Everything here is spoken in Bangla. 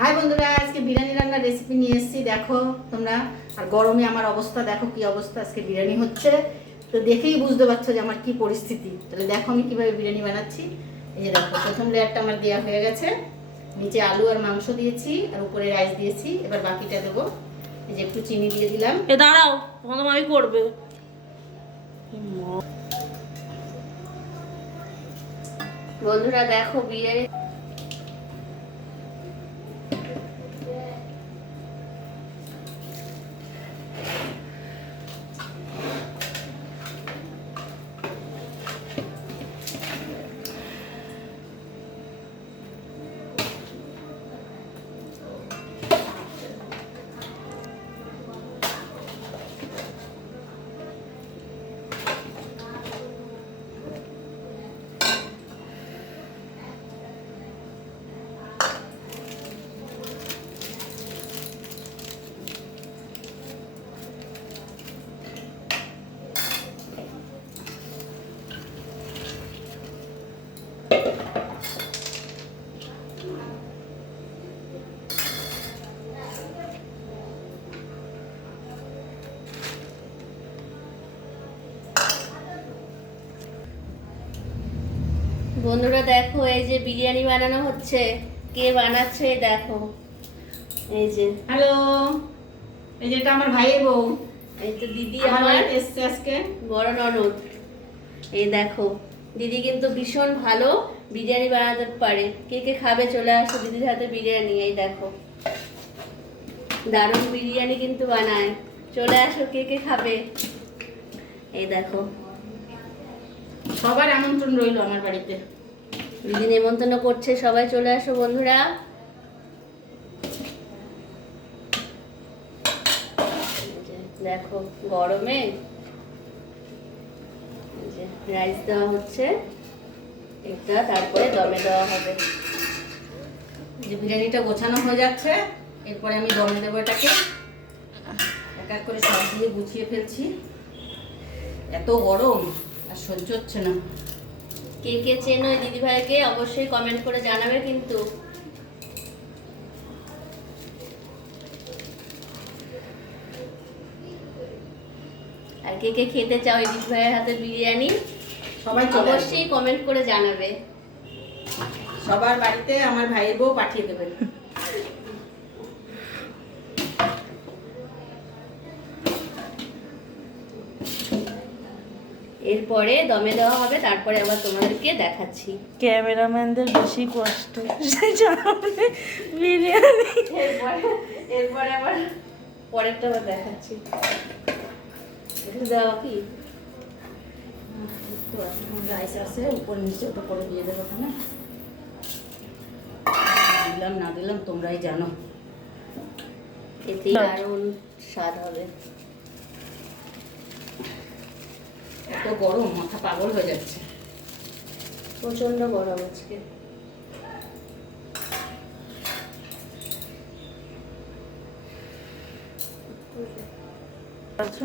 হাই বন্ধুরা, আজকে বিরিয়ানি রান্নার রেসিপি নিয়ে এসেছি। দেখো তোমরা, আর গরমে আমার অবস্থা দেখো কি অবস্থা। আজকে বিরিয়ানি হচ্ছে, তো দেখেই বুঝতে পারছো যে আমার কি পরিস্থিতি। তাহলে দেখো আমি কিভাবে বিরিয়ানি বানাচ্ছি। এই যে দেখো, প্রথম লেয়ারটা আমার দেওয়া হয়ে গেছে, নিচে আলু আর মাংস দিয়েছি, আর উপরে রাইস দিয়েছি। এবার বাকিটা দেবো। এই যে একটু চিনি দিয়ে দিলাম। দাঁড়াও, প্রথম আমি করবে। বন্ধুরা দেখো বিরিয়ানি বন্ধুরা দেখো এই যে বিরিয়ানি বানানো হচ্ছে। কে বানাচ্ছে দেখো। এই যে হ্যালো, এই যে এটা আমার ভাইয়ের বউ। এই তো দিদি আমার আমার বাড়িতে এসছে আজকে। বড় ননদ। এই দেখো দিদি কিন্তু ভীষণ ভালো বিরিয়ানি বানাতে পারে। কে কে খাবে চলে আসো দিদির হাতে বিরিয়ানি। এই দেখো দারুণ বিরিয়ানি কিন্তু বানায়। চলে আসো কে কে খাবে। এই দেখো সবার আমন্ত্রণ রইলো আমার বাড়িতে। দিদি নেমন্তন্ন করছে, সবাই চলে আসো বন্ধুরা। দেখো গরমে রাইস দেওয়া হচ্ছে, এটা তারপরে দমে দেওয়া হবে। যে বিরিয়ানিটা গোছানো হয়ে যাচ্ছে, এরপরে আমি দমে দেবো এটাকে। এক এক করে সব দিয়ে গুছিয়ে ফেলছি। এত গরম আর সহ্য হচ্ছে না। কে কে চেনো এই দিদি ভাইকে অবশ্যই কমেন্ট করে জানাবে কিন্তু। আর কে কে খেতে চাও এই দিদি ভাইয়ের হাতে বিরিয়ানি সবাই চলে আসবে। অবশ্যই কমেন্ট করে জানাবে। সবার বাড়িতে আমার ভাইয়ের বউ পাঠিয়ে দেবে। এরপরে দমে দেওয়া হবে, তারপরে আবার তোমাদেরকে দেখাচ্ছি। ক্যামেরাম্যানদের বেশি কষ্ট বিরিয়ানি। এরপরে আবার পরেরটা আবার দেখাচ্ছি। দেওয়া কি রাইস আছে, উপর নিচে ওটা করে দিয়ে দেবো। ওখানে দিলাম না দিলাম তোমরাই জানো। এতে দারুণ স্বাদ হবে। এত গরম, মাথা পাগল হয়ে যাচ্ছে। প্রচন্ড গরম আজকে। আচ্ছা